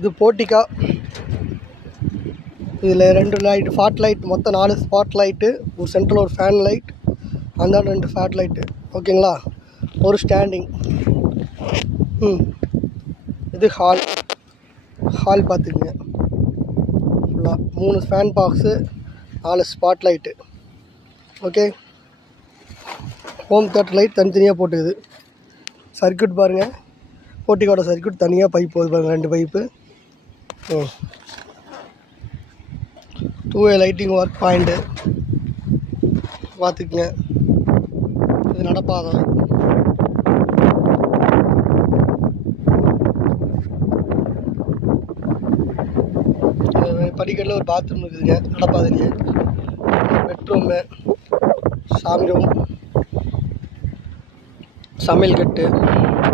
இது போர்ட்டிகா. இதில் 2 light ஃபாட் light, மொத்தம் 4 ஸ்பாட் லைட்டு, ஒரு சென்ட்ரல் ஒரு ஃபேன் லைட், அந்த 2 ஃபேட் லைட்டு. ஓகேங்களா, ஒரு ஸ்டாண்டிங். இது ஹால் பார்த்துக்குங்க. ஃபுல்லாக 3 fan box, 4 spot light. Okay, home theatre light தனித்தனியாக போட்டுக்குது. சர்க்யூட் பாருங்கள், போர்ட்டிகோட சர்க்யூட் தனியாக பைப் போகுது பாருங்கள், 2 பைப்பு. 2 லைட்டிங் ஒர்க் பாயிண்ட்டு பார்த்துக்குங்க. இது நடப்பாதம். படிக்கட்டில் ஒரு பாத்ரூம் இருக்குதுங்க நடப்பாதையிலே. பெட்ரூமு, சாமி ரூம், சமையல் கட்டு,